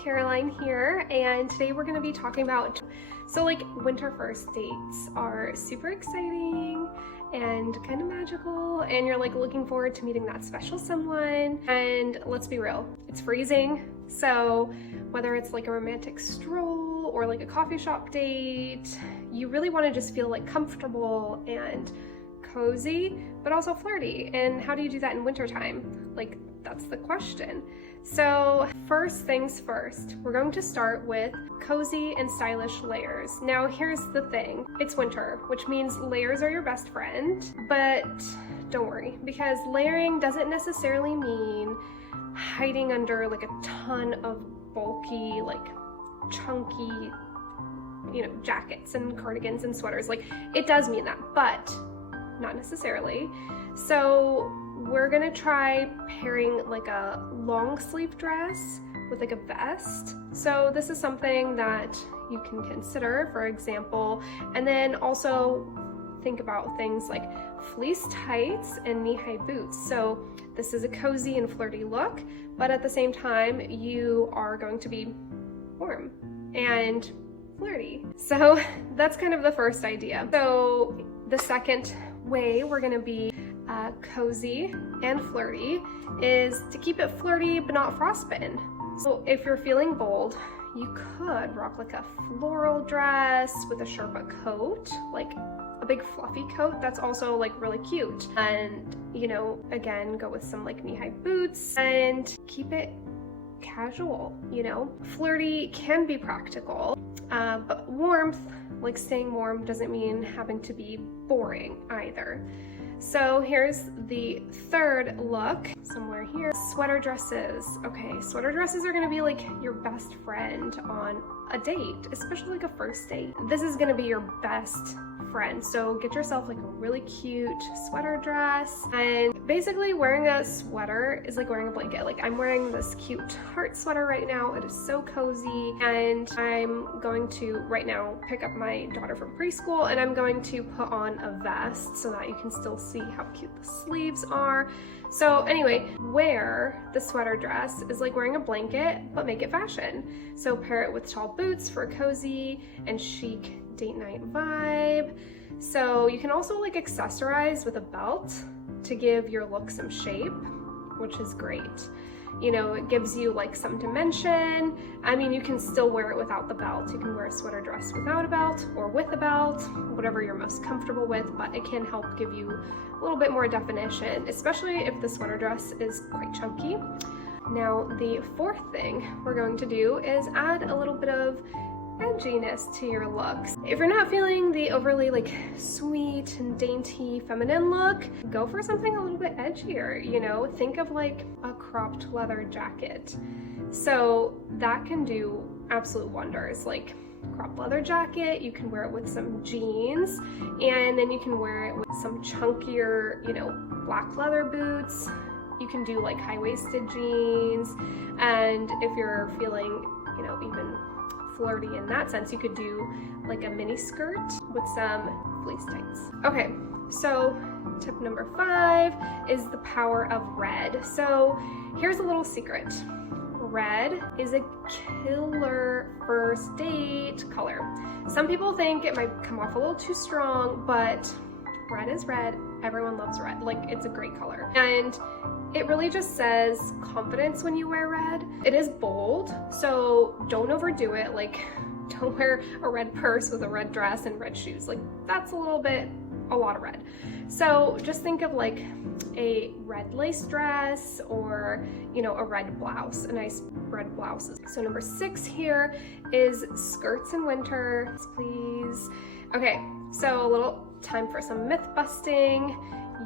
Caroline here, and today we're going to be talking about, like winter first dates are super exciting and kind of magical, and you're like looking forward to meeting that special someone. And let's be real, it's freezing. So whether it's like a romantic stroll or like a coffee shop date, you really want to just feel like comfortable and cozy, but also flirty. And how do you do that in wintertime? Like, that's the question. So first things first, we're going to start with cozy and stylish layers. Now here's the thing, it's winter, which means layers are your best friend, but don't worry, because layering doesn't necessarily mean hiding under like a ton of bulky, like chunky, jackets and cardigans and sweaters. Like, it does mean that, but not necessarily. So we're gonna try pairing like a long sleeve dress with like a vest. So this is something that you can consider, for example, and then also think about things like fleece tights and knee-high boots. So this is a cozy and flirty look, but at the same time, you are going to be warm and flirty. So that's kind of the first idea. So the second way we're gonna be cozy and flirty is to keep it flirty but not frostbitten. So if you're feeling bold, you could rock like a floral dress with a Sherpa coat, like a big fluffy coat that's also like really cute. And again, go with some like knee-high boots and keep it casual. Flirty can be practical, but warmth, like staying warm, doesn't mean having to be boring either. So here's the third look, somewhere here. Sweater dresses. Okay, sweater dresses are gonna be like your best friend on a date, especially like a first date. This is gonna be your best friend. So get yourself like a really cute sweater dress, and basically wearing a sweater is like wearing a blanket. Like, I'm wearing this cute heart sweater right now. It is so cozy, and I'm going to right now pick up my daughter from preschool, and I'm going to put on a vest so that you can still see how cute the sleeves are. So anyway, wear the sweater dress is like wearing a blanket, but make it fashion. So pair it with tall boots for a cozy and chic date night vibe. So you can also like accessorize with a belt to give your look some shape, which is great. It gives you like some dimension. I mean, you can still wear it without the belt. You can wear a sweater dress without a belt or with a belt, whatever you're most comfortable with, but it can help give you a little bit more definition, especially if the sweater dress is quite chunky. Now, the fourth thing we're going to do is add a little bit of edginess to your looks. If you're not feeling the overly like sweet and dainty feminine look, go for something a little bit edgier. Think of like a cropped leather jacket. So that can do absolute wonders. Like, cropped leather jacket, you can wear it with some jeans, and then you can wear it with some chunkier, black leather boots. You can do like high-waisted jeans, and if you're feeling, even flirty in that sense, you could do like a mini skirt with some fleece tights. Okay, so tip number 5 is the power of red. So here's a little secret. Red is a killer first date color. Some people think it might come off a little too strong, but red is red. Everyone loves red. Like, it's a great color. And it really just says confidence when you wear red. It is bold, so don't overdo it. Like, don't wear a red purse with a red dress and red shoes. Like, that's a lot of red. So just think of like a red lace dress or, a red blouse, a nice red blouse. So number 6 here is skirts in winter, please. Okay, so a little time for some myth busting.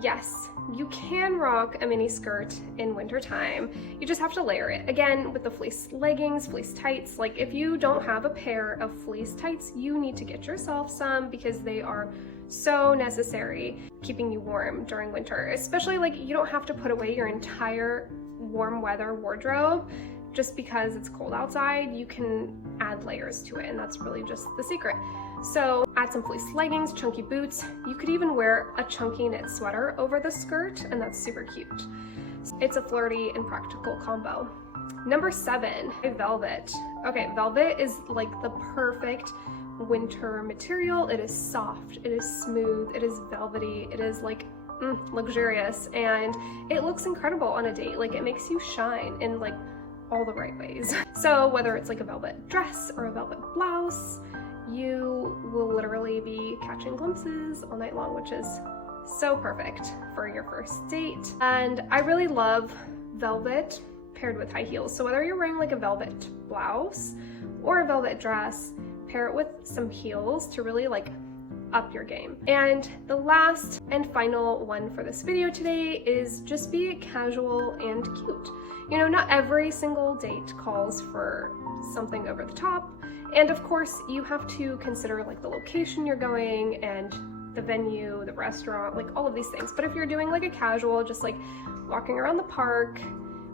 Yes, you can rock a mini skirt in wintertime. You just have to layer it. Again, with the fleece leggings, fleece tights. Like, if you don't have a pair of fleece tights, you need to get yourself some, because they are so necessary keeping you warm during winter. Especially, like, you don't have to put away your entire warm weather wardrobe just because it's cold outside. You can add layers to it, and that's really just the secret. So add some fleece leggings, chunky boots. You could even wear a chunky knit sweater over the skirt, and that's super cute. It's a flirty and practical combo. Number 7, velvet. Okay, velvet is like the perfect winter material. It is soft, it is smooth, it is velvety, it is like luxurious, and it looks incredible on a date. Like, it makes you shine in like all the right ways. So whether it's like a velvet dress or a velvet blouse, you will literally be catching glimpses all night long, which is so perfect for your first date. And I really love velvet paired with high heels. So whether you're wearing like a velvet blouse or a velvet dress, pair it with some heels to really like up your game. And the last and final one for this video today is just be casual and cute. You know, not every single date calls for something over the top. And of course, you have to consider like the location you're going and the venue, the restaurant, like all of these things. But if you're doing like a casual, just like walking around the park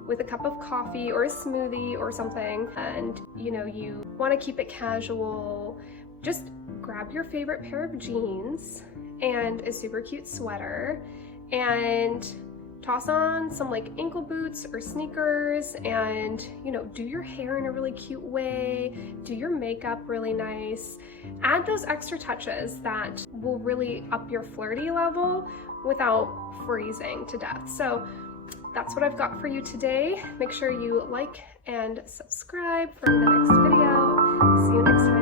with a cup of coffee or a smoothie or something, and you know, you want to keep it casual, just grab your favorite pair of jeans and a super cute sweater and toss on some like ankle boots or sneakers, and you know, do your hair in a really cute way, do your makeup really nice, add those extra touches that will really up your flirty level without freezing to death. So that's what I've got for you today. Make sure you like and subscribe for the next video. See you next time.